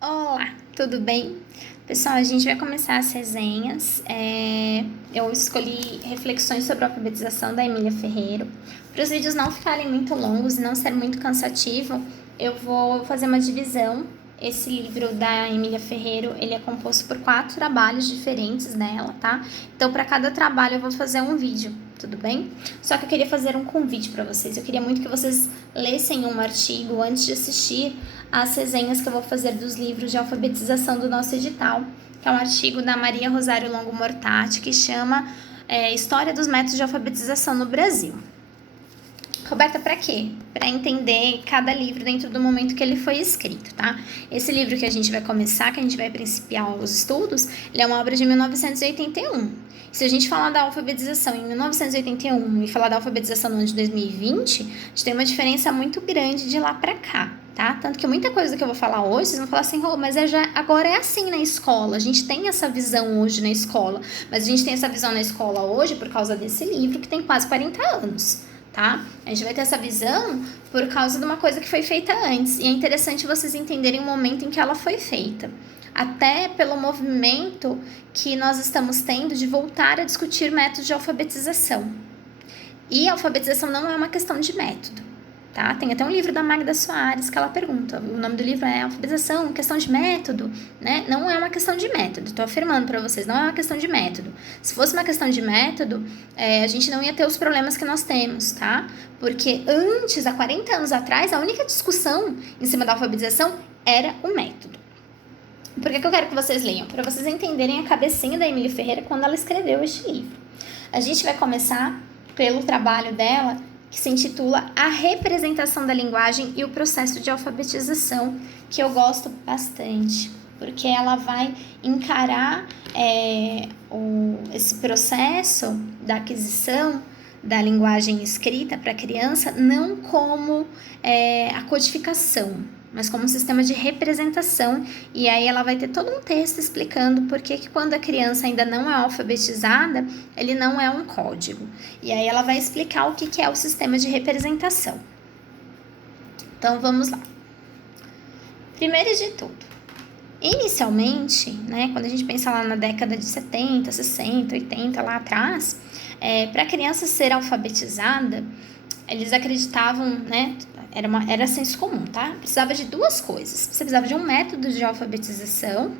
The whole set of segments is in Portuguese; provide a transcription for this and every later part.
Olá, tudo bem? Pessoal, a gente vai começar as resenhas. Eu escolhi reflexões sobre a alfabetização da Emília Ferreiro. Para os vídeos não ficarem muito longos e não ser muito cansativo, eu vou fazer uma divisão. Esse livro da Emília Ferreiro, ele é composto por 4 trabalhos diferentes dela, tá? Então, para cada trabalho eu vou fazer um vídeo, tudo bem? Só que eu queria fazer um convite para vocês. Eu queria muito que vocês lessem um artigo antes de assistir as resenhas que eu vou fazer dos livros de alfabetização do nosso edital, que é um artigo da Maria Rosário Longo Mortati, que chama História dos Métodos de Alfabetização no Brasil. Roberta, para quê? Para entender cada livro dentro do momento que ele foi escrito, tá? Esse livro que a gente vai começar, que a gente vai principiar os estudos, ele é uma obra de 1981. Se a gente falar da alfabetização em 1981 e falar da alfabetização no ano de 2020, a gente tem uma diferença muito grande de lá para cá, tá? Tanto que muita coisa que eu vou falar hoje, vocês vão falar assim, mas agora é assim na escola, a gente tem essa visão hoje na escola, mas a gente tem essa visão na escola hoje por causa desse livro que tem quase 40 anos. Tá? A gente vai ter essa visão por causa de uma coisa que foi feita antes. E é interessante vocês entenderem o momento em que ela foi feita. Até pelo movimento que nós estamos tendo de voltar a discutir métodos de alfabetização. E a alfabetização não é uma questão de método. Tá? Tem até um livro da Magda Soares que ela pergunta, o nome do livro é Alfabetização, questão de método, né? Não é uma questão de método, estou afirmando para vocês, não é uma questão de método. Se fosse uma questão de método, a gente não ia ter os problemas que nós temos, tá? Porque antes, há 40 anos atrás, a única discussão em cima da alfabetização era o método. Por que eu quero que vocês leiam? Para vocês entenderem a cabecinha da Emília Ferreira quando ela escreveu este livro. A gente vai começar pelo trabalho dela, que se intitula A Representação da Linguagem e o Processo de Alfabetização, que eu gosto bastante, porque ela vai encarar esse processo da aquisição da linguagem escrita para a criança não como a codificação, mas como um sistema de representação, e aí ela vai ter todo um texto explicando por que quando a criança ainda não é alfabetizada, ele não é um código. E aí ela vai explicar o que é o sistema de representação. Então, vamos lá. Primeiro de tudo, inicialmente, né, quando a gente pensa lá na década de 70, 60, 80, lá atrás, para a criança ser alfabetizada, eles acreditavam, né, era senso comum, tá? Precisava de 2 coisas. Você precisava de um método de alfabetização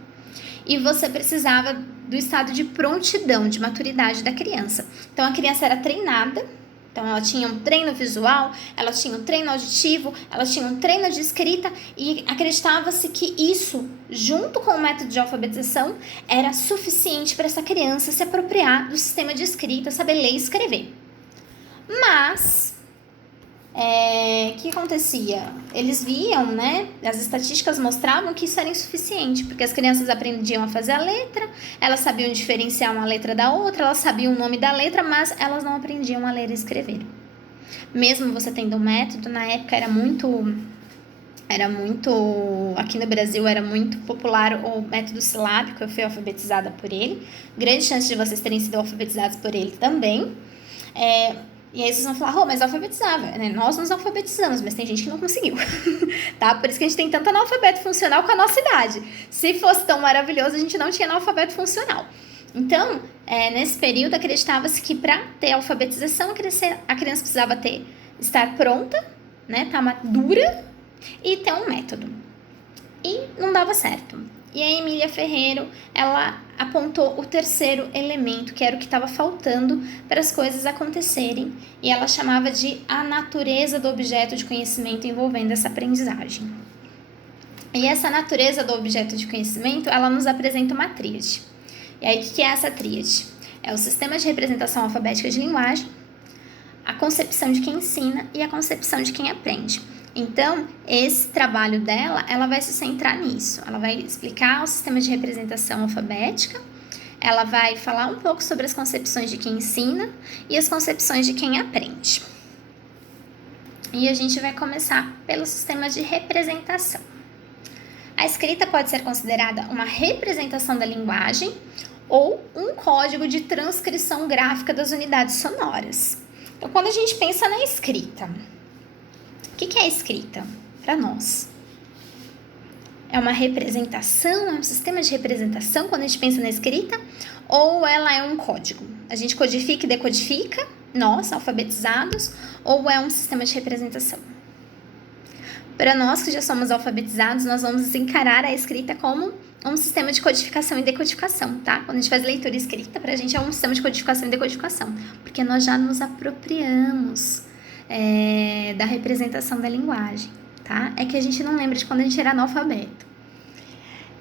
e você precisava do estado de prontidão, de maturidade da criança. Então, a criança era treinada, então ela tinha um treino visual, ela tinha um treino auditivo, ela tinha um treino de escrita e acreditava-se que isso, junto com o método de alfabetização, era suficiente para essa criança se apropriar do sistema de escrita, saber ler e escrever. Mas o que acontecia? Eles viam, né? As estatísticas mostravam que isso era insuficiente, porque as crianças aprendiam a fazer a letra, elas sabiam diferenciar uma letra da outra, elas sabiam o nome da letra, mas elas não aprendiam a ler e escrever. Mesmo você tendo um método, na época era muito, aqui no Brasil era muito popular o método silábico, eu fui alfabetizada por ele, grande chance de vocês terem sido alfabetizados por ele também. E aí vocês vão falar, mas alfabetizava, né? Nós nos alfabetizamos, mas tem gente que não conseguiu, tá? Por isso que a gente tem tanto analfabeto funcional com a nossa idade. Se fosse tão maravilhoso, a gente não tinha analfabeto funcional. Então, nesse período, acreditava-se que para ter alfabetização, a criança precisava estar pronta, né? Estar madura e ter um método. E não dava certo. E a Emília Ferreiro, ela apontou o terceiro elemento, que era o que estava faltando para as coisas acontecerem, e ela chamava de a natureza do objeto de conhecimento envolvendo essa aprendizagem. E essa natureza do objeto de conhecimento, ela nos apresenta uma tríade. E aí, o que é essa tríade? É o sistema de representação alfabética de linguagem, a concepção de quem ensina e a concepção de quem aprende. Então, esse trabalho dela, ela vai se centrar nisso. Ela vai explicar o sistema de representação alfabética, ela vai falar um pouco sobre as concepções de quem ensina e as concepções de quem aprende. E a gente vai começar pelo sistema de representação. A escrita pode ser considerada uma representação da linguagem ou um código de transcrição gráfica das unidades sonoras. Então, quando a gente pensa na escrita, o que é a escrita para nós? É uma representação, é um sistema de representação quando a gente pensa na escrita, ou ela é um código? A gente codifica e decodifica, nós, alfabetizados, ou é um sistema de representação? Para nós que já somos alfabetizados, nós vamos encarar a escrita como um sistema de codificação e decodificação, tá? Quando a gente faz leitura e escrita, para a gente é um sistema de codificação e decodificação, porque nós já nos apropriamos da representação da linguagem, tá? É que a gente não lembra de quando a gente era analfabeto.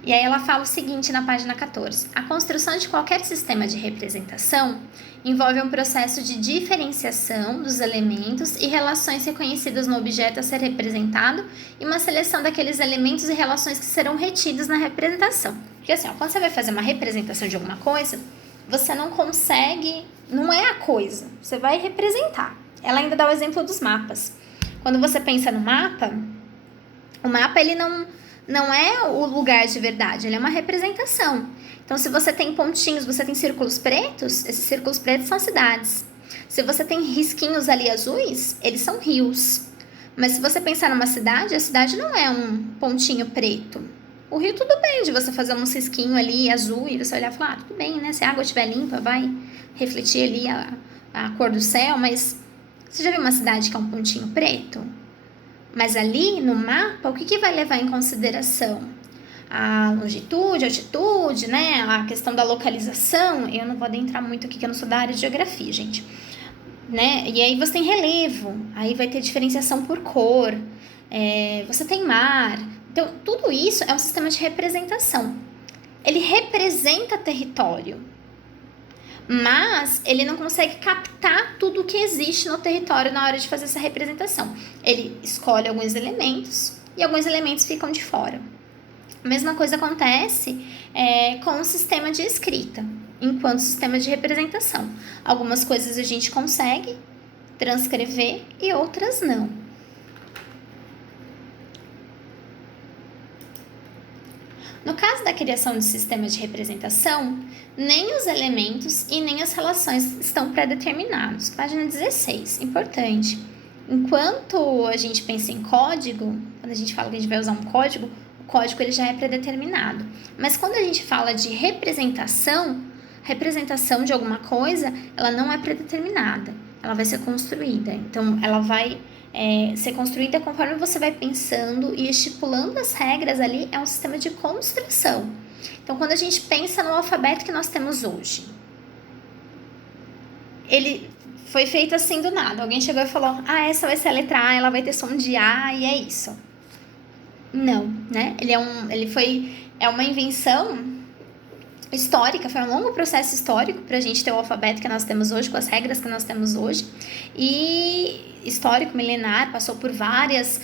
E aí ela fala o seguinte na página 14. A construção de qualquer sistema de representação envolve um processo de diferenciação dos elementos e relações reconhecidas no objeto a ser representado e uma seleção daqueles elementos e relações que serão retidos na representação. Porque assim, quando você vai fazer uma representação de alguma coisa, você não consegue, não é a coisa, você vai representar. Ela ainda dá o exemplo dos mapas. Quando você pensa no mapa, o mapa ele não é o lugar de verdade, ele é uma representação. Então, se você tem pontinhos, você tem círculos pretos, esses círculos pretos são cidades. Se você tem risquinhos ali azuis, eles são rios. Mas se você pensar numa cidade, a cidade não é um pontinho preto. O rio, tudo bem de você fazer um risquinho ali azul e você olhar e falar, tudo bem, né? Se a água estiver limpa, vai refletir ali a cor do céu, mas você já viu uma cidade que é um pontinho preto? Mas ali no mapa, o que vai levar em consideração? A longitude, a altitude, né? A questão da localização. Eu não vou adentrar muito aqui, que eu não sou da área de geografia, gente. Né? E aí você tem relevo, aí vai ter diferenciação por cor, você tem mar. Então, tudo isso é um sistema de representação. Ele representa território, mas ele não consegue captar tudo o que existe no território na hora de fazer essa representação. Ele escolhe alguns elementos e alguns elementos ficam de fora. A mesma coisa acontece com o sistema de escrita, enquanto sistema de representação. Algumas coisas a gente consegue transcrever e outras não. No caso da criação de sistema de representação, nem os elementos e nem as relações estão pré-determinados. Página 16, importante. Enquanto a gente pensa em código, quando a gente fala que a gente vai usar um código, o código ele já é pré-determinado. Mas quando a gente fala de representação de alguma coisa, ela não é pré-determinada, ela vai ser construída. Então, ela vai ser construída conforme você vai pensando e estipulando as regras ali, é um sistema de construção. Então, quando a gente pensa no alfabeto que nós temos hoje, ele foi feito assim do nada. Alguém chegou e falou, essa vai ser a letra A, ela vai ter som de A e é isso. Não, né? É uma invenção histórica, foi um longo processo histórico para a gente ter o alfabeto que nós temos hoje, com as regras que nós temos hoje, e histórico, milenar, passou por várias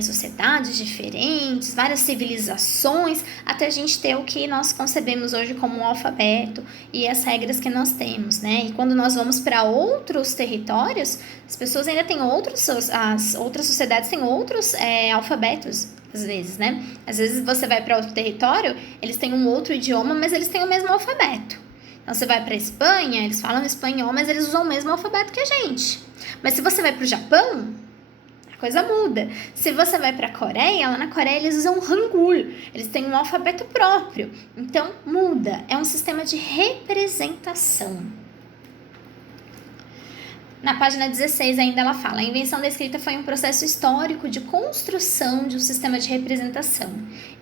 sociedades diferentes, várias civilizações, até a gente ter o que nós concebemos hoje como um alfabeto e as regras que nós temos, né? E quando nós vamos para outros territórios, as pessoas ainda têm as outras sociedades têm outros alfabetos, às vezes, né? Às vezes você vai para outro território, eles têm um outro idioma, mas eles têm o mesmo alfabeto. Então você vai para a Espanha, eles falam espanhol, mas eles usam o mesmo alfabeto que a gente. Mas se você vai para o Japão, a coisa muda. Se você vai para a Coreia, lá na Coreia eles usam Hangul, eles têm um alfabeto próprio. Então muda, é um sistema de representação. Na página 16 ainda ela fala, a invenção da escrita foi um processo histórico de construção de um sistema de representação.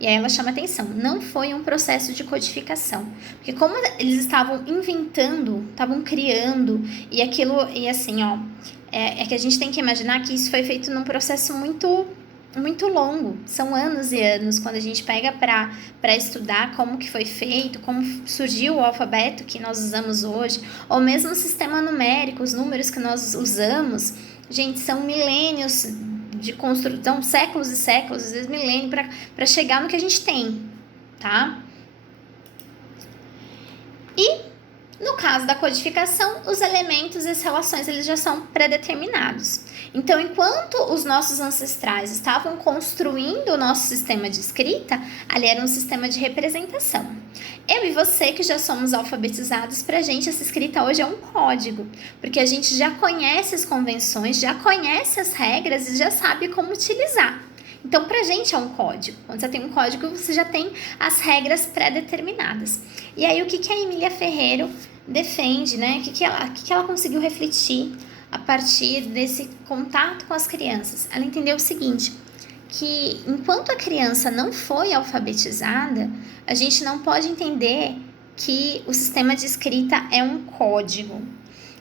E aí ela chama atenção, não foi um processo de codificação. Porque como eles estavam inventando, estavam criando, e aquilo, e assim, é que a gente tem que imaginar que isso foi feito num processo muito longo, são anos e anos, quando a gente pega para estudar como que foi feito, como surgiu o alfabeto que nós usamos hoje, ou mesmo o sistema numérico, os números que nós usamos, gente, são milênios de construção, séculos e séculos, às vezes milênios, para chegar no que a gente tem, tá? E no caso da codificação, os elementos e as relações eles já são pré-determinados. Então, enquanto os nossos ancestrais estavam construindo o nosso sistema de escrita, ali era um sistema de representação. Eu e você que já somos alfabetizados, pra gente essa escrita hoje é um código, porque a gente já conhece as convenções, já conhece as regras e já sabe como utilizar. Então, pra gente é um código. Quando você tem um código, você já tem as regras pré-determinadas. E aí, o que a Emília Ferreiro defende, né? O que ela conseguiu refletir a partir desse contato com as crianças? Ela entendeu o seguinte, que enquanto a criança não foi alfabetizada, a gente não pode entender que o sistema de escrita é um código.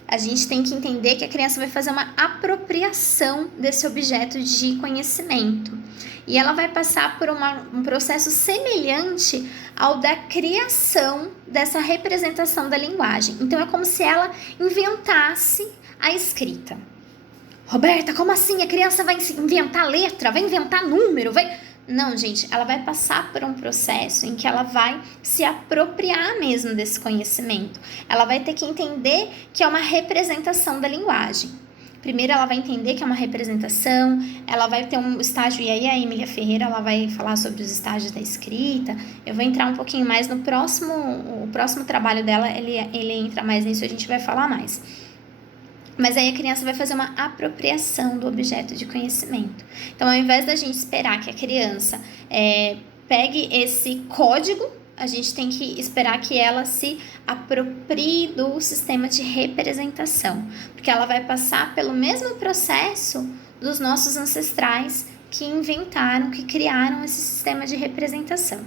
A gente tem que entender que a criança vai fazer uma apropriação desse objeto de conhecimento. E ela vai passar por um processo semelhante ao da criação dessa representação da linguagem. Então, é como se ela inventasse a escrita. Roberta, como assim? A criança vai inventar letra, vai inventar número, vai... Não, gente, ela vai passar por um processo em que ela vai se apropriar mesmo desse conhecimento. Ela vai ter que entender que é uma representação da linguagem. Primeiro ela vai entender que é uma representação, ela vai ter um estágio, e aí a Emília Ferreira ela vai falar sobre os estágios da escrita. Eu vou entrar um pouquinho mais no próximo, o próximo trabalho dela, ele entra mais nisso, a gente vai falar mais. Mas aí a criança vai fazer uma apropriação do objeto de conhecimento. Então, ao invés da gente esperar que a criança pegue esse código, a gente tem que esperar que ela se aproprie do sistema de representação. Porque ela vai passar pelo mesmo processo dos nossos ancestrais que inventaram, que criaram esse sistema de representação.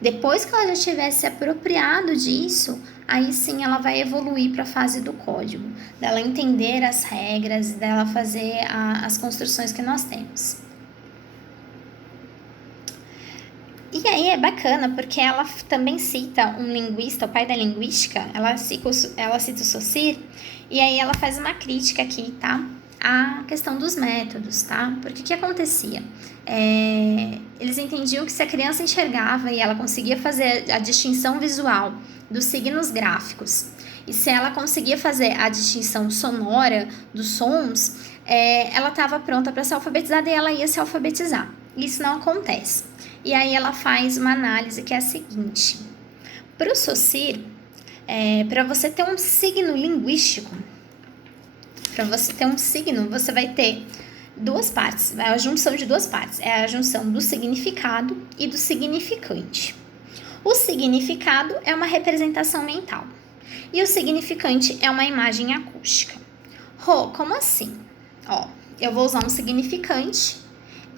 Depois que ela já tiver se apropriado disso, aí sim ela vai evoluir para a fase do código, dela entender as regras, dela fazer as construções que nós temos. E aí é bacana porque ela também cita um linguista, o pai da linguística, ela cita o Saussure, e aí ela faz uma crítica aqui, tá? A questão dos métodos, tá? Porque o que acontecia? Eles entendiam que se a criança enxergava e ela conseguia fazer a distinção visual dos signos gráficos, e se ela conseguia fazer a distinção sonora dos sons, ela estava pronta para ser alfabetizada e ela ia se alfabetizar. Isso não acontece. E aí ela faz uma análise que é a seguinte. Para o Saussure, para você ter um signo linguístico, para você ter um signo, você vai ter duas partes, a junção de duas partes. É a junção do significado e do significante. O significado é uma representação mental. E o significante é uma imagem acústica. Rô, como assim? Eu vou usar um significante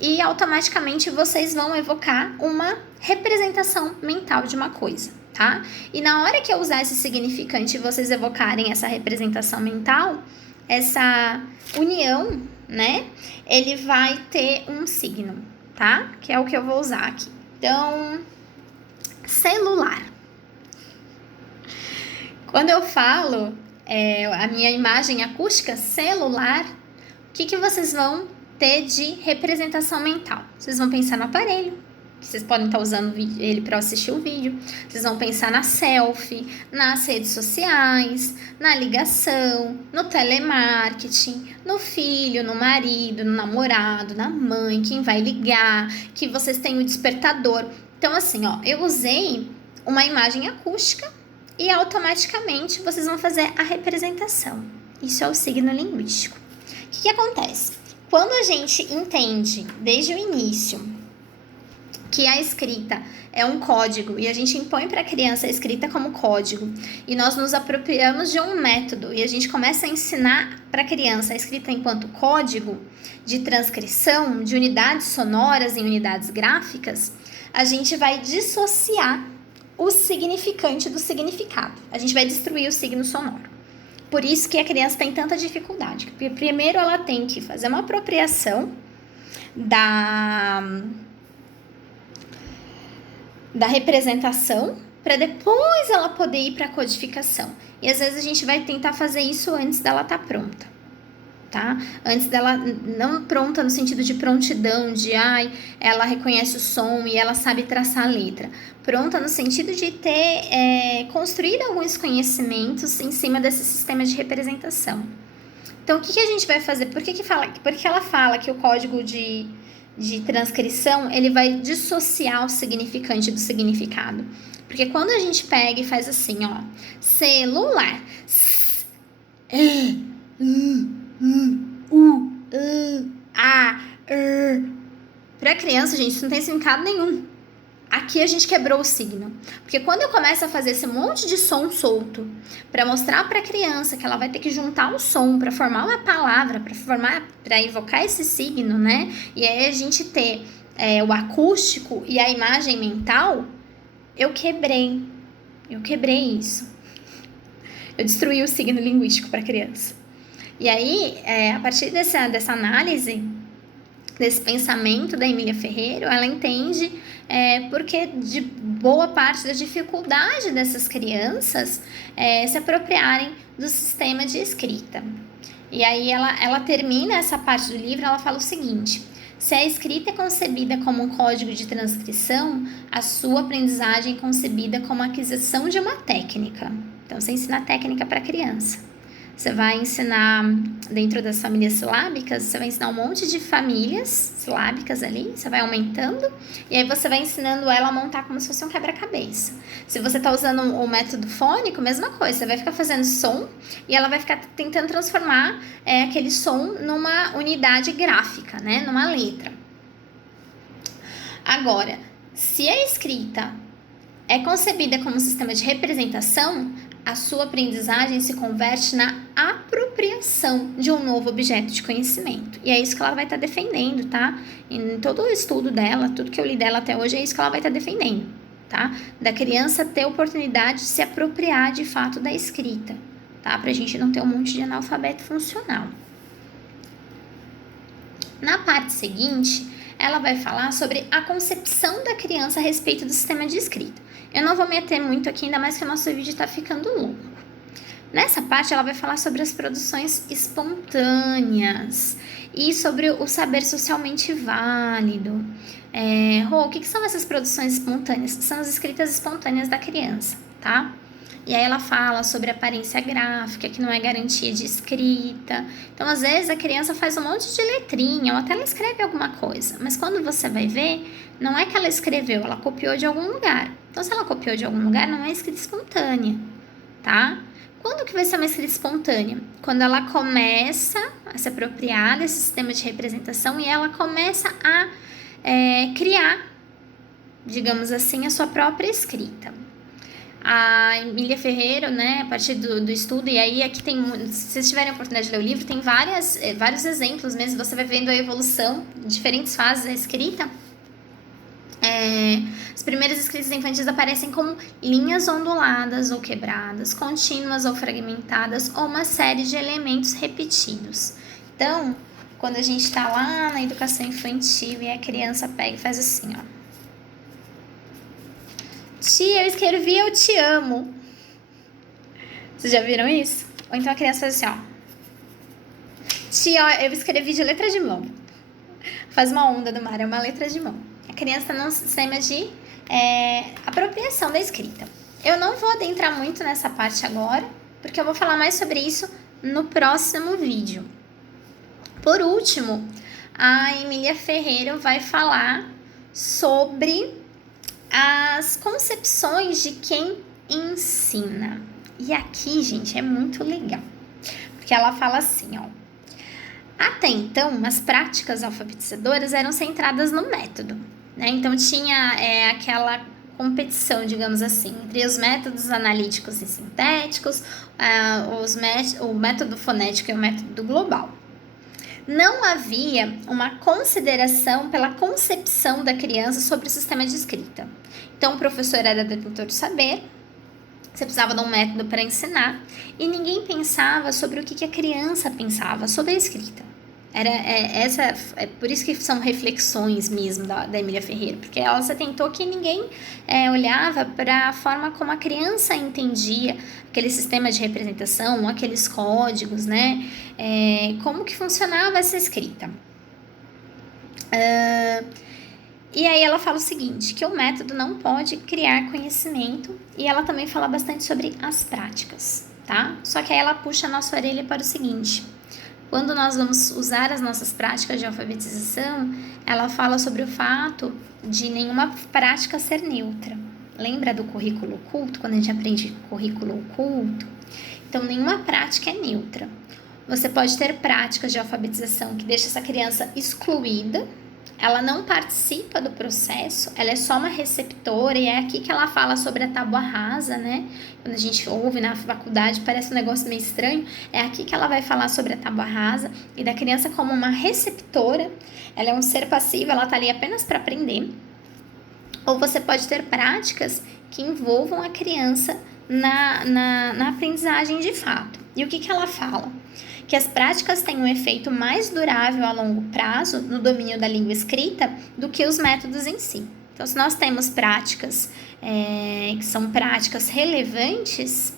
e automaticamente vocês vão evocar uma representação mental de uma coisa, tá? E na hora que eu usar esse significante e vocês evocarem essa representação mental, essa união, né? Ele vai ter um signo, tá? Que é o que eu vou usar aqui. Então, celular. Quando eu falo a minha imagem acústica celular, o que vocês vão ter de representação mental? Vocês vão pensar no aparelho, que vocês podem estar usando ele para assistir o vídeo. Vocês vão pensar na selfie, nas redes sociais, na ligação, no telemarketing, no filho, no marido, no namorado, na mãe, quem vai ligar, que vocês têm o despertador. Então, assim, eu usei uma imagem acústica e automaticamente vocês vão fazer a representação. Isso é o signo linguístico. O que acontece? Quando a gente entende desde o início que a escrita é um código e a gente impõe para a criança a escrita como código e nós nos apropriamos de um método e a gente começa a ensinar para a criança a escrita enquanto código de transcrição de unidades sonoras em unidades gráficas, a gente vai dissociar o significante do significado. A gente vai destruir o signo sonoro. Por isso que a criança tem tanta dificuldade. Porque primeiro ela tem que fazer uma apropriação da representação para depois ela poder ir para a codificação. E às vezes a gente vai tentar fazer isso antes dela estar pronta, tá? Antes dela, não pronta no sentido de prontidão, de ela reconhece o som e ela sabe traçar a letra. Pronta no sentido de ter construído alguns conhecimentos em cima desse sistema de representação. Então, o que a gente vai fazer? Por que ela fala que o código de transcrição, ele vai dissociar o significante do significado? Porque quando a gente pega e faz assim, celular, Para criança, gente, isso não tem significado nenhum. Aqui a gente quebrou o signo. Porque quando eu começo a fazer esse monte de som solto para mostrar para a criança que ela vai ter que juntar um som para formar uma palavra, para invocar esse signo, né? E aí a gente ter o acústico e a imagem mental, eu quebrei isso. Eu destruí o signo linguístico para a criança. E aí, a partir dessa análise, desse pensamento da Emília Ferreiro, ela entende porque de boa parte da dificuldade dessas crianças se apropriarem do sistema de escrita. E aí ela termina essa parte do livro, ela fala o seguinte: se a escrita é concebida como um código de transcrição, a sua aprendizagem é concebida como a aquisição de uma técnica. Então, você ensina a técnica para a criança. Você vai ensinar, dentro das famílias silábicas, você vai ensinar um monte de famílias silábicas ali, você vai aumentando, e aí você vai ensinando ela a montar como se fosse um quebra-cabeça. Se você está usando o método fônico, mesma coisa, você vai ficar fazendo som, e ela vai ficar tentando transformar aquele som numa unidade gráfica, né, numa letra. Agora, se a escrita é concebida como um sistema de representação, a sua aprendizagem se converte na apropriação de um novo objeto de conhecimento. E é isso que ela vai estar defendendo, tá? Em todo o estudo dela, tudo que eu li dela até hoje, é isso que ela vai estar defendendo, tá? Da criança ter oportunidade de se apropriar de fato da escrita, tá? Pra gente não ter um monte de analfabeto funcional. Na parte seguinte, ela vai falar sobre a concepção da criança a respeito do sistema de escrita. Eu não vou meter muito aqui, ainda mais que o nosso vídeo está ficando longo. Nessa parte, ela vai falar sobre as produções espontâneas e sobre o saber socialmente válido. O que são essas produções espontâneas? São as escritas espontâneas da criança, tá? E aí ela fala sobre aparência gráfica, que não é garantia de escrita. Então, às vezes, a criança faz um monte de letrinha, ou até ela escreve alguma coisa. Mas quando você vai ver, não é que ela escreveu, ela copiou de algum lugar. Então, se ela copiou de algum lugar, não é escrita espontânea, tá? Quando que vai ser uma escrita espontânea? Quando ela começa a se apropriar desse sistema de representação e ela começa a criar, digamos assim, a sua própria escrita. A Emília Ferreiro, né, a partir do estudo, e aí aqui tem, se vocês tiverem a oportunidade de ler o livro, tem vários exemplos mesmo, você vai vendo a evolução, diferentes fases da escrita. As primeiras escritas infantis aparecem como linhas onduladas ou quebradas, contínuas ou fragmentadas, ou uma série de elementos repetidos. Então, quando a gente está lá na educação infantil e a criança pega e faz assim, ó. Tia, eu escrevi eu te amo. Vocês já viram isso? Ou então a criança faz assim, ó. Tia, eu escrevi de letra de mão. Faz uma onda do mar, é uma letra de mão. A criança está num sistema de apropriação da escrita. Eu não vou adentrar muito nessa parte agora, porque eu vou falar mais sobre isso no próximo vídeo. Por último, a Emília Ferreiro vai falar sobre as concepções de quem ensina. E aqui, gente, é muito legal, porque ela fala assim, ó. Até então, as práticas alfabetizadoras eram centradas no método, né? Então, tinha aquela competição, digamos assim, entre os métodos analíticos e sintéticos, o método fonético e o método global. Não havia uma consideração pela concepção da criança sobre o sistema de escrita. Então, o professor era detentor de saber, você precisava de um método para ensinar, e ninguém pensava sobre o que a criança pensava sobre a escrita. É por isso que são reflexões mesmo da Emília Ferreiro, porque ela se atentou que ninguém olhava para a forma como a criança entendia aquele sistema de representação, aqueles códigos, né? Como que funcionava essa escrita. E aí ela fala o seguinte, que o método não pode criar conhecimento, e ela também fala bastante sobre as práticas, tá? Só que aí ela puxa a nossa orelha para o seguinte: quando nós vamos usar as nossas práticas de alfabetização, ela fala sobre o fato de nenhuma prática ser neutra. Lembra do currículo oculto, quando a gente aprende currículo oculto? Então, nenhuma prática é neutra. Você pode ter práticas de alfabetização que deixam essa criança excluída, ela não participa do processo, ela é só uma receptora, e é aqui que ela fala sobre a tábua rasa, né? Quando a gente ouve na faculdade, parece um negócio meio estranho, é aqui que ela vai falar sobre a tábua rasa e da criança como uma receptora. Ela é um ser passivo, ela tá ali apenas para aprender. Ou você pode ter práticas que envolvam a criança na aprendizagem de fato. E o que ela fala? Que as práticas têm um efeito mais durável a longo prazo no domínio da língua escrita do que os métodos em si. Então, se nós temos práticas que são práticas relevantes,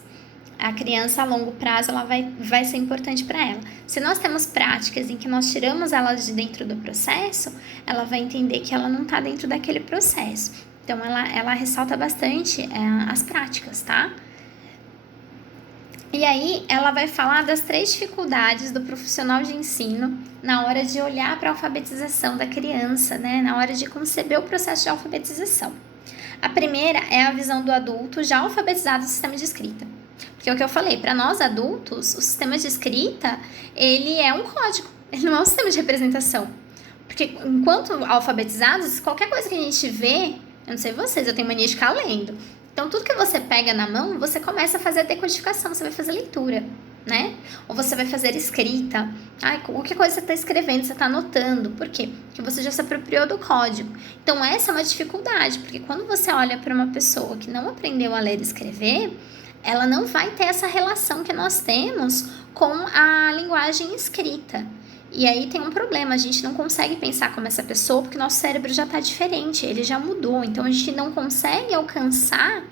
a criança a longo prazo ela vai ser importante para ela. Se nós temos práticas em que nós tiramos elas de dentro do processo, ela vai entender que ela não está dentro daquele processo. Então, ela ressalta bastante as práticas, tá? E aí, ela vai falar das 3 dificuldades do profissional de ensino na hora de olhar para a alfabetização da criança, né? Na hora de conceber o processo de alfabetização. A primeira é a visão do adulto já alfabetizado do sistema de escrita. Porque é o que eu falei, para nós adultos, o sistema de escrita, ele é um código, ele não é um sistema de representação. Porque enquanto alfabetizados, qualquer coisa que a gente vê, eu não sei vocês, eu tenho mania de ficar lendo. Então, tudo que você pega na mão, você começa a fazer a decodificação, você vai fazer leitura, né? Ou você vai fazer escrita. Qualquer coisa que você está escrevendo, você está anotando. Por quê? Porque você já se apropriou do código. Então, essa é uma dificuldade, porque quando você olha para uma pessoa que não aprendeu a ler e escrever, ela não vai ter essa relação que nós temos com a linguagem escrita. E aí tem um problema, a gente não consegue pensar como essa pessoa, porque nosso cérebro já está diferente, ele já mudou. Então, a gente não consegue alcançar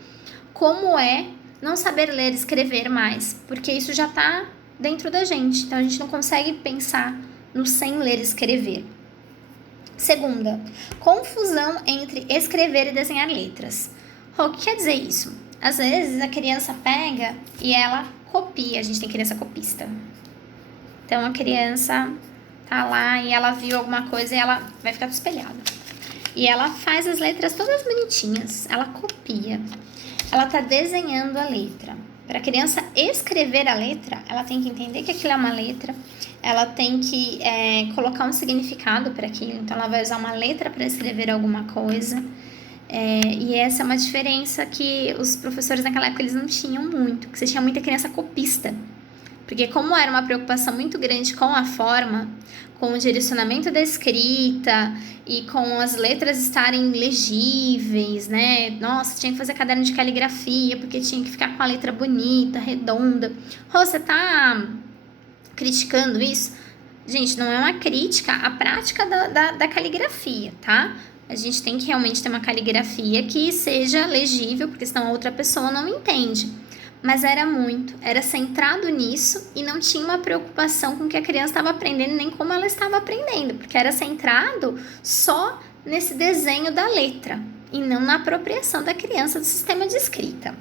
como é não saber ler e escrever mais, porque isso já está dentro da gente. Então, a gente não consegue pensar no sem ler e escrever. Segunda, confusão entre escrever e desenhar letras. O que quer dizer isso? Às vezes, a criança pega e ela copia. A gente tem criança copista. Então, a criança tá lá e ela viu alguma coisa e ela vai ficar espelhada. E ela faz as letras todas bonitinhas. Ela copia. Ela tá desenhando a letra. Para a criança escrever a letra, ela tem que entender que aquilo é uma letra. Ela tem que colocar um significado para aquilo. Então, ela vai usar uma letra para escrever alguma coisa. E essa é uma diferença que os professores naquela época eles não tinham muito. Que você tinha muita criança copista. Porque como era uma preocupação muito grande com a forma, com o direcionamento da escrita e com as letras estarem legíveis, né? Nossa, tinha que fazer caderno de caligrafia, porque tinha que ficar com a letra bonita, redonda. Você tá criticando isso? Gente, não é uma crítica à prática da caligrafia, tá? A gente tem que realmente ter uma caligrafia que seja legível, porque senão a outra pessoa não entende. Mas era centrado nisso e não tinha uma preocupação com o que a criança estava aprendendo, nem como ela estava aprendendo, porque era centrado só nesse desenho da letra e não na apropriação da criança do sistema de escrita.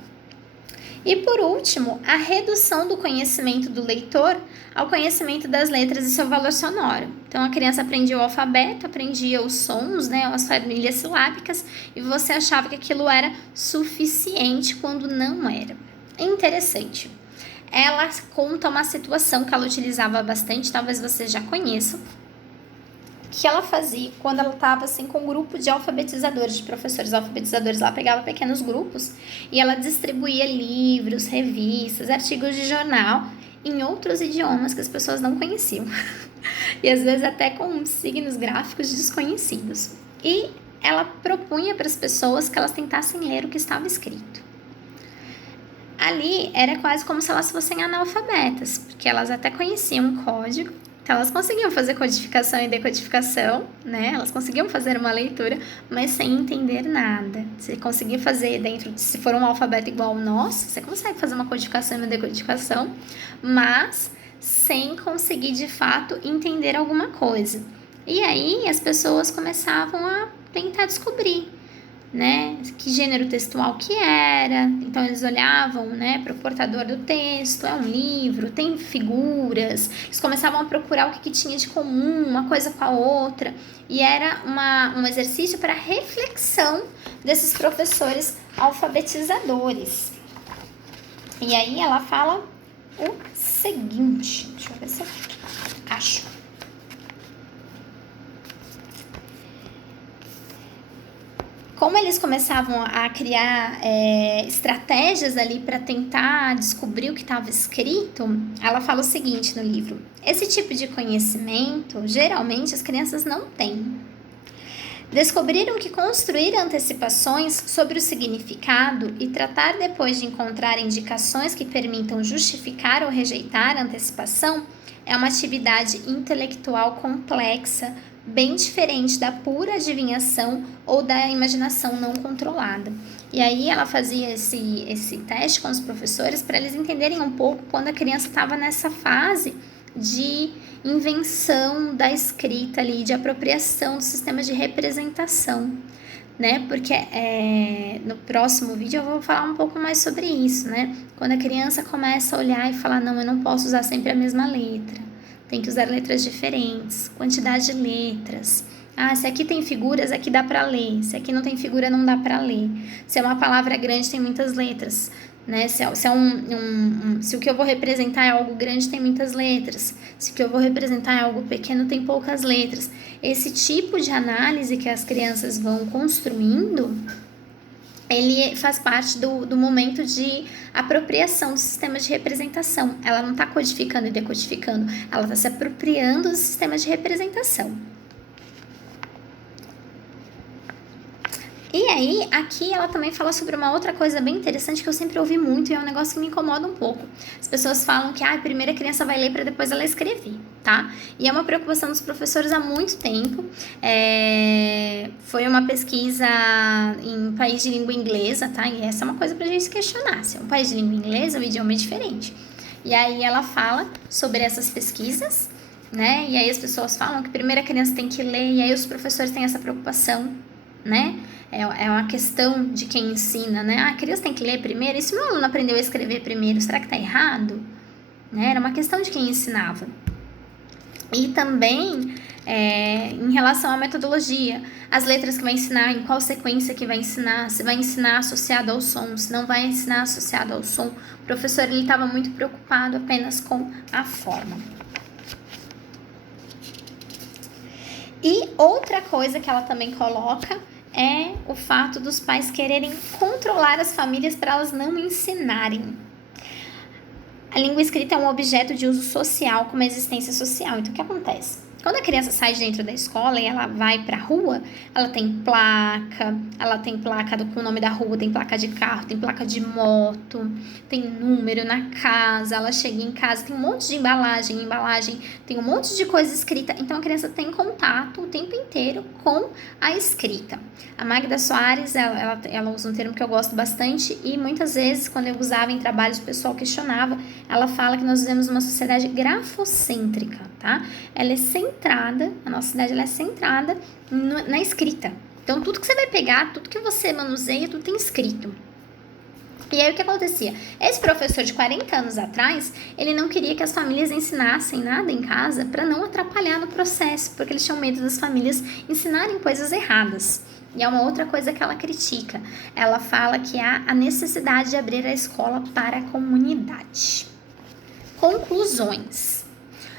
E por último, a redução do conhecimento do leitor ao conhecimento das letras e seu valor sonoro. Então a criança aprendia o alfabeto, aprendia os sons, né, as famílias silábicas, e você achava que aquilo era suficiente quando não era. Interessante. Ela conta uma situação que ela utilizava bastante, talvez vocês já conheçam, que ela fazia quando ela estava assim, com um grupo de alfabetizadores, de professores alfabetizadores. Ela pegava pequenos grupos e ela distribuía livros, revistas, artigos de jornal em outros idiomas que as pessoas não conheciam. E às vezes até com signos gráficos desconhecidos. E ela propunha para as pessoas que elas tentassem ler o que estava escrito. Ali era quase como se elas fossem analfabetas, porque elas até conheciam o código, então elas conseguiam fazer codificação e decodificação, né? Elas conseguiam fazer uma leitura, mas sem entender nada. Você conseguir fazer se for um alfabeto igual ao nosso, você consegue fazer uma codificação e uma decodificação, mas sem conseguir de fato entender alguma coisa. E aí as pessoas começavam a tentar descobrir, né, que gênero textual que era. Então eles olhavam, né, para o portador do texto, é um livro, tem figuras. Eles começavam a procurar o que tinha de comum uma coisa com a outra, e era um exercício para reflexão desses professores alfabetizadores. E aí ela fala o seguinte, deixa eu ver se eu acho. como eles começavam a criar estratégias ali para tentar descobrir o que estava escrito, ela fala o seguinte no livro: esse tipo de conhecimento, geralmente, as crianças não têm. Descobriram que construir antecipações sobre o significado e tratar depois de encontrar indicações que permitam justificar ou rejeitar a antecipação é uma atividade intelectual complexa, bem diferente da pura adivinhação ou da imaginação não controlada. E aí ela fazia esse teste com os professores para eles entenderem um pouco quando a criança estava nessa fase de invenção da escrita ali, de apropriação do sistema de representação, né? Porque no próximo vídeo eu vou falar um pouco mais sobre isso, né? Quando a criança começa a olhar e falar, não, eu não posso usar sempre a mesma letra, tem que usar letras diferentes, quantidade de letras. Ah, se aqui tem figuras, aqui dá para ler. Se aqui não tem figura, não dá para ler. Se é uma palavra grande, tem muitas letras. Né? Se o que eu vou representar é algo grande, tem muitas letras. Se o que eu vou representar é algo pequeno, tem poucas letras. Esse tipo de análise que as crianças vão construindo, ele faz parte do momento de apropriação do sistema de representação. Ela não está codificando e decodificando, ela está se apropriando do sistema de representação. E aí, aqui ela também fala sobre uma outra coisa bem interessante que eu sempre ouvi muito e é um negócio que me incomoda um pouco. As pessoas falam que primeiro a criança vai ler para depois ela escrever, tá? E é uma preocupação dos professores há muito tempo. Foi uma pesquisa em país de língua inglesa, tá? E essa é uma coisa pra gente se questionar. Se é um país de língua inglesa, o idioma é diferente. E aí ela fala sobre essas pesquisas, né? E aí as pessoas falam que primeiro a criança tem que ler e aí os professores têm essa preocupação, né? É uma questão de quem ensina, né? A criança tem que ler primeiro. E se o meu aluno aprendeu a escrever primeiro, será que tá errado? Né? Era uma questão de quem ensinava. E também, em relação à metodologia, as letras que vai ensinar, em qual sequência que vai ensinar, se vai ensinar associado ao som, se não vai ensinar associado ao som. O professor estava muito preocupado apenas com a forma. E outra coisa que ela também coloca é o fato dos pais quererem controlar as famílias para elas não ensinarem. A língua escrita é um objeto de uso social, com uma existência social. Então, o que acontece? Quando a criança sai de dentro da escola e ela vai para a rua, ela tem placa com o nome da rua, tem placa de carro, tem placa de moto, tem número na casa, ela chega em casa, tem um monte de embalagem, tem um monte de coisa escrita. Então, a criança tem contato o tempo inteiro com a escrita. A Magda Soares, ela usa um termo que eu gosto bastante e muitas vezes, quando eu usava em trabalhos, o pessoal questionava. Ela fala que nós vivemos uma sociedade grafocêntrica, tá? Ela é centrada, a nossa sociedade ela é centrada na escrita. Então, tudo que você vai pegar, tudo que você manuseia, tudo tem escrito. E aí, o que acontecia? Esse professor de 40 anos atrás, ele não queria que as famílias ensinassem nada em casa para não atrapalhar no processo, porque eles tinham medo das famílias ensinarem coisas erradas. E é uma outra coisa que ela critica. Ela fala que há a necessidade de abrir a escola para a comunidade. Conclusões.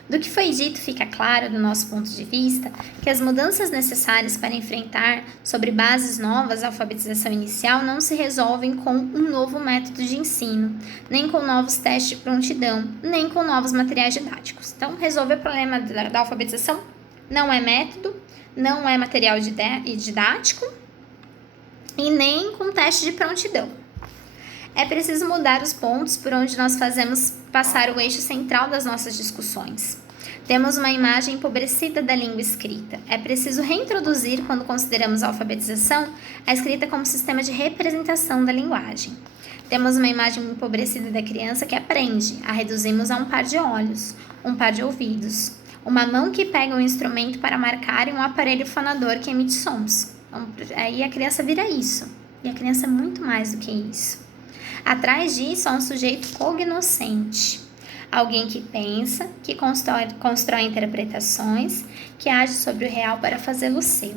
Do que foi dito, fica claro, do nosso ponto de vista, que as mudanças necessárias para enfrentar, sobre bases novas, a alfabetização inicial não se resolvem com um novo método de ensino, nem com novos testes de prontidão, nem com novos materiais didáticos. Então, resolver o problema da alfabetização não é método, não é material didático e nem com teste de prontidão. É preciso mudar os pontos por onde nós fazemos passar o eixo central das nossas discussões. Temos uma imagem empobrecida da língua escrita. É preciso reintroduzir, quando consideramos a alfabetização, a escrita como sistema de representação da linguagem. Temos uma imagem empobrecida da criança que aprende, a reduzimos a um par de olhos, um par de ouvidos, uma mão que pega um instrumento para marcar e um aparelho fonador que emite sons. Então, aí a criança vira isso. E a criança é muito mais do que isso. Atrás disso há um sujeito cognoscente, alguém que pensa, que constrói interpretações, que age sobre o real para fazê-lo seu.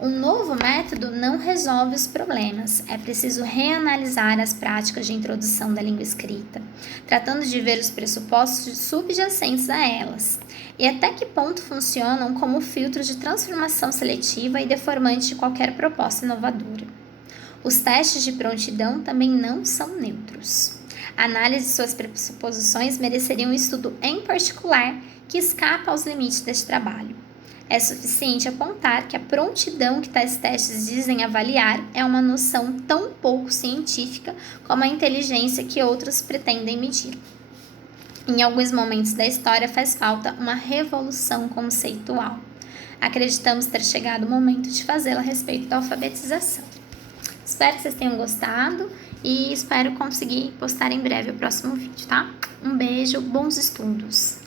Um novo método não resolve os problemas. É preciso reanalisar as práticas de introdução da língua escrita, tratando de ver os pressupostos subjacentes a elas, e até que ponto funcionam como filtro de transformação seletiva e deformante de qualquer proposta inovadora. Os testes de prontidão também não são neutros. A análise de suas pressuposições mereceria um estudo em particular que escapa aos limites deste trabalho. É suficiente apontar que a prontidão que tais testes dizem avaliar é uma noção tão pouco científica como a inteligência que outros pretendem medir. Em alguns momentos da história faz falta uma revolução conceitual. Acreditamos ter chegado o momento de fazê-la a respeito da alfabetização. Espero que vocês tenham gostado e espero conseguir postar em breve o próximo vídeo, tá? Um beijo, bons estudos!